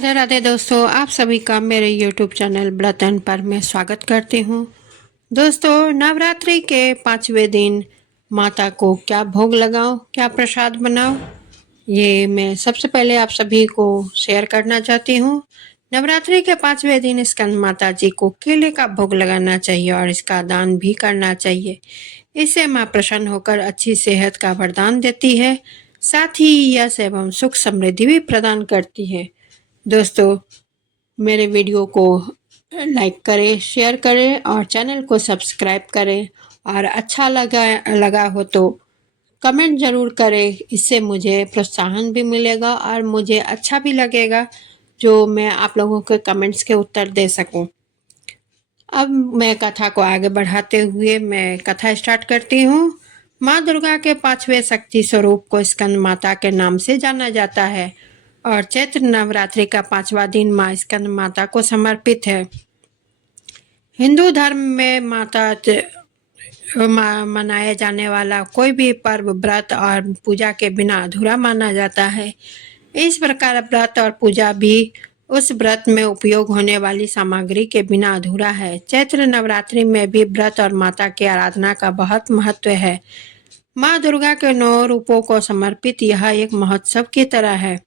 राधे राधे दोस्तों, आप सभी का मेरे YouTube चैनल व्रत एंड पर मैं स्वागत करती हूँ। दोस्तों, नवरात्रि के 5वें दिन माता को क्या भोग लगाओ, क्या प्रसाद बनाओ, ये मैं सबसे पहले आप सभी को शेयर करना चाहती हूँ। नवरात्रि के 5वें दिन स्कंद माता जी को केले का भोग लगाना चाहिए और इसका दान भी करना चाहिए। इससे माँ प्रसन्न होकर अच्छी सेहत का वरदान देती है, साथ ही यश एवं सुख समृद्धि भी प्रदान करती है। दोस्तों, मेरे वीडियो को लाइक करें, शेयर करें और चैनल को सब्सक्राइब करें और अच्छा लगा हो तो कमेंट ज़रूर करें। इससे मुझे प्रोत्साहन भी मिलेगा और मुझे अच्छा भी लगेगा जो मैं आप लोगों के कमेंट्स के उत्तर दे सकूं। अब मैं कथा को आगे बढ़ाते हुए मैं कथा स्टार्ट करती हूँ। माँ दुर्गा के 5वें शक्ति स्वरूप को स्कंद माता के नाम से जाना जाता है और चैत्र नवरात्रि का 5वां दिन माँ स्कंद माता को समर्पित है। हिंदू धर्म में मनाया जाने वाला कोई भी पर्व व्रत और पूजा के बिना अधूरा माना जाता है। इस प्रकार व्रत और पूजा भी उस व्रत में उपयोग होने वाली सामग्री के बिना अधूरा है। चैत्र नवरात्रि में भी व्रत और माता की आराधना का बहुत महत्व है। माँ दुर्गा के 9 रूपों को समर्पित यह एक महोत्सव की तरह है।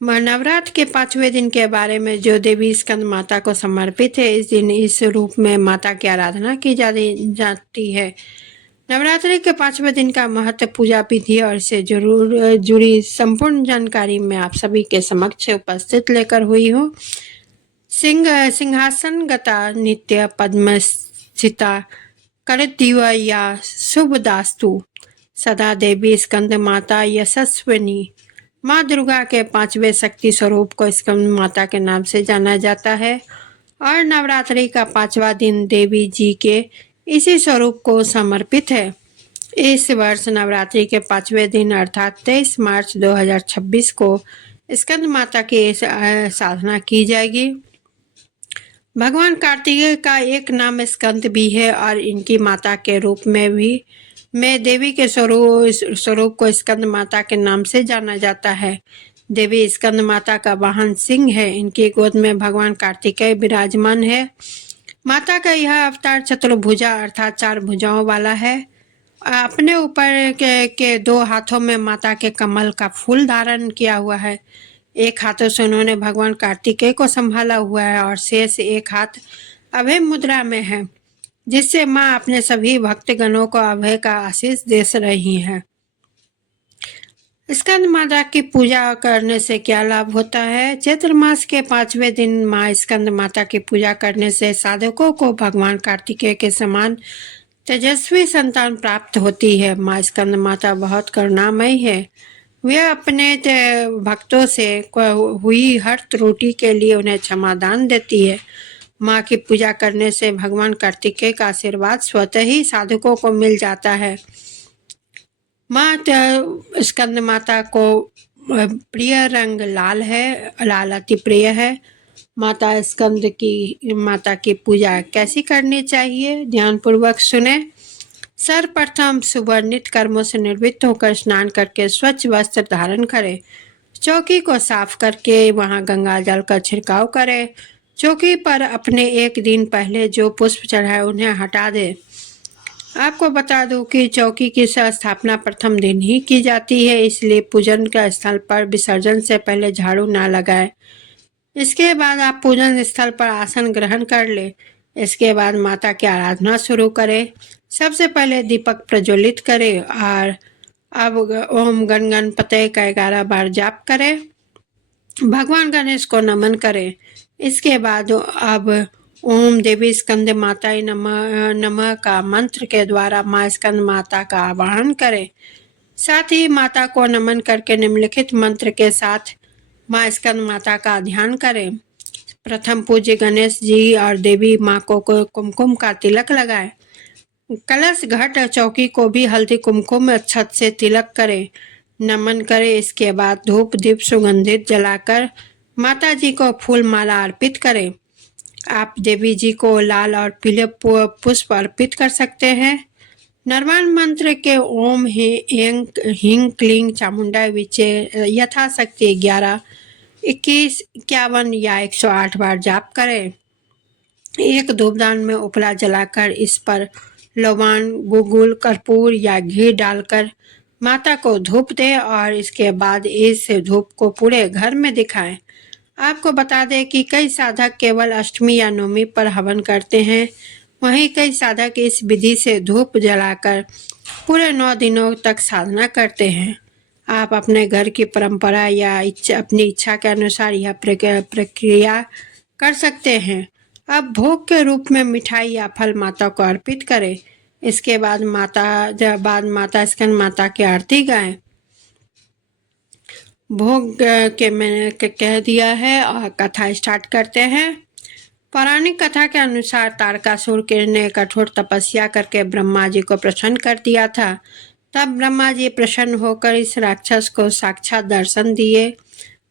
नवरात्र के 5वें दिन के बारे में जो देवी स्कंद माता को समर्पित है, इस दिन इस रूप में माता की आराधना की जाती है। नवरात्रि के 5वें दिन का महत्व, पूजा विधि और इससे जरूर जुड़ी संपूर्ण जानकारी मैं आप सभी के समक्ष उपस्थित लेकर हुई हूँ। सिंहासन गता नित्य पद्मस्थिता करदिव या शुभदास्तु सदा देवी स्कंद माता यशस्विनी। माँ दुर्गा के 5वें शक्ति स्वरूप को स्कंद माता के नाम से जाना जाता है और नवरात्रि का 5वां दिन देवी जी के इसी स्वरूप को समर्पित है। इस वर्ष नवरात्रि के 5वें दिन अर्थात 23 मार्च 2026 को स्कंद माता की साधना की जाएगी। भगवान कार्तिकेय का एक नाम स्कंद भी है और इनकी माता के रूप में देवी के स्वरूप को स्कंद माता के नाम से जाना जाता है। देवी स्कंद माता का वाहन सिंह है। इनकी गोद में भगवान कार्तिकेय विराजमान है। माता का यह अवतार चतुर्भुजा अर्थात 4 भुजाओं वाला है। अपने ऊपर के 2 हाथों में माता के कमल का फूल धारण किया हुआ है। एक हाथों से उन्होंने भगवान कार्तिकेय को संभाला हुआ है और शेष एक हाथ अभय मुद्रा में है, जिससे माँ अपने सभी भक्तगणों को अभय का आशीष दे रही हैं। स्कंद माता की पूजा करने से क्या लाभ होता है? चैत्र मास के 5वें दिन माँ स्कंद माता की पूजा करने से साधकों को भगवान कार्तिकेय के समान तेजस्वी संतान प्राप्त होती है। माँ स्कंद माता बहुत करुणामयी है। वह अपने भक्तों से हुई हर त्रुटि के लिए उन्हें क्षमादान देती है। माँ की पूजा करने से भगवान कार्तिकेय का आशीर्वाद स्वतः ही साधकों को मिल जाता है। माँ स्कंद माता को प्रिय रंग लाल है, लाल अति प्रिय है। माता की पूजा कैसी करनी चाहिए? ध्यानपूर्वक सुने। सर्वप्रथम सुवर्णित कर्मों से निवृत्त होकर स्नान करके स्वच्छ वस्त्र धारण करें। चौकी को साफ करके वहां गंगा जल का छिड़काव करें। चौकी पर अपने एक दिन पहले जो पुष्प चढ़ाए उन्हें हटा दें। आपको बता दूं कि चौकी की स्थापना प्रथम दिन ही की जाती है, इसलिए पूजन के स्थल पर विसर्जन से पहले झाड़ू ना लगाएं। इसके बाद आप पूजन स्थल पर आसन ग्रहण कर ले। इसके बाद माता की आराधना शुरू करें। सबसे पहले दीपक प्रज्वलित करें और अब ओम गण गणपते का 11 बार जाप करें। भगवान गणेश को नमन करें। इसके बाद अब ओम देवी स्कंद माता नमः का मंत्र के द्वारा माँ स्कंद माता का आवाहन करें। साथ ही माता को नमन करके निम्नलिखित मंत्र के साथ माँ स्कंद माता का ध्यान करें। प्रथम पूज्य गणेश जी और देवी माँ को कुमकुम का तिलक लगाएं। कलश घट चौकी को भी हल्दी कुमकुम अक्षत से तिलक करें, नमन करें। इसके बाद धूप दीप सुगंधित जलाकर माता जी को फूल माला अर्पित करें। आप देवी जी को लाल और पीले पुष्प अर्पित कर सकते हैं। निर्वाण मंत्र के ओम ह्रीं क्लीं चामुंडा विचे यथाशक्ति 11, 21, 51 या 108 बार जाप करें। एक धूपदान में उपला जलाकर इस पर लौंग, गुगुल, कर्पूर या घी डालकर माता को धूप दें और इसके बाद इस धूप को पूरे घर में दिखाएं। आपको बता दें कि कई साधक केवल अष्टमी या नवमी पर हवन करते हैं, वहीं कई साधक इस विधि से धूप जलाकर पूरे 9 दिनों तक साधना करते हैं। आप अपने घर की परंपरा या अपनी इच्छा के अनुसार यह प्रक्रिया कर सकते हैं। अब भोग के रूप में मिठाई या फल माता को अर्पित करें। इसके बाद माता स्कंद माता की आरती गाएं। भोग के मैंने कह दिया है और कथा स्टार्ट करते हैं। पौराणिक कथा के अनुसार तारकासुर ने कठोर तपस्या करके ब्रह्मा जी को प्रसन्न कर दिया था। तब ब्रह्मा जी प्रसन्न होकर इस राक्षस को साक्षात दर्शन दिए।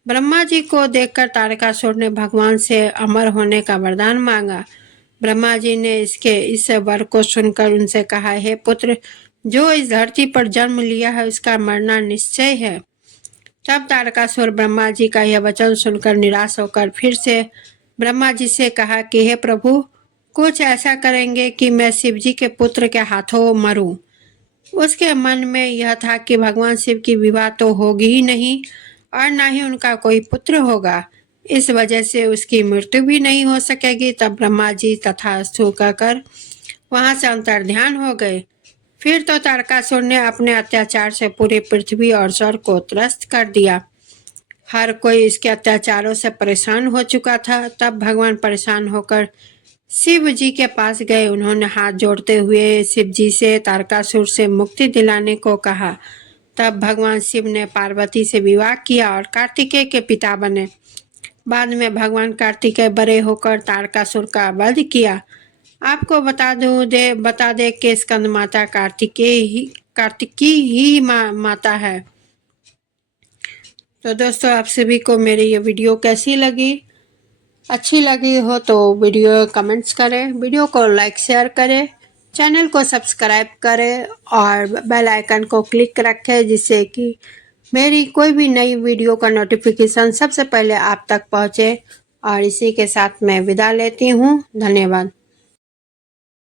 ब्रह्मा जी को देखकर तारकासुर ने भगवान से अमर होने का वरदान मांगा। ब्रह्मा जी ने इस वर को सुनकर उनसे कहा, हे पुत्र, जो इस धरती पर जन्म लिया है उसका मरना निश्चय है। तब तारकासुर ब्रह्मा जी का यह वचन सुनकर निराश होकर फिर से ब्रह्मा जी से कहा कि हे प्रभु, कुछ ऐसा करेंगे कि मैं शिव जी के पुत्र के हाथों मरूं। उसके मन में यह था कि भगवान शिव की विवाह तो होगी ही नहीं और ना ही उनका कोई पुत्र होगा, इस वजह से उसकी मृत्यु भी नहीं हो सकेगी। तब ब्रह्मा जी तथास्तु कहकर वहां से अंतर्ध्यान हो गए। फिर तो तारकासुर ने अपने अत्याचार से पूरी पृथ्वी और स्वर्ग को त्रस्त कर दिया। हर कोई इसके अत्याचारों से परेशान हो चुका था। तब भगवान परेशान होकर शिव जी के पास गए। उन्होंने हाथ जोड़ते हुए शिव जी से तारकासुर से मुक्ति दिलाने को कहा। तब भगवान शिव ने पार्वती से विवाह किया और कार्तिकेय के पिता बने। बाद में भगवान कार्तिकेय बड़े होकर तारकासुर का वध किया। आपको बता दे कि स्कंद माता कार्तिकी ही माता है। तो दोस्तों, आप सभी को मेरी ये वीडियो कैसी लगी? अच्छी लगी हो तो वीडियो कमेंट्स करें, वीडियो को लाइक शेयर करें, चैनल को सब्सक्राइब करें और बेल आइकन को क्लिक रखें, जिससे कि मेरी कोई भी नई वीडियो का नोटिफिकेशन सबसे पहले आप तक पहुंचे। और इसी के साथ मैं विदा लेती हूं। धन्यवाद।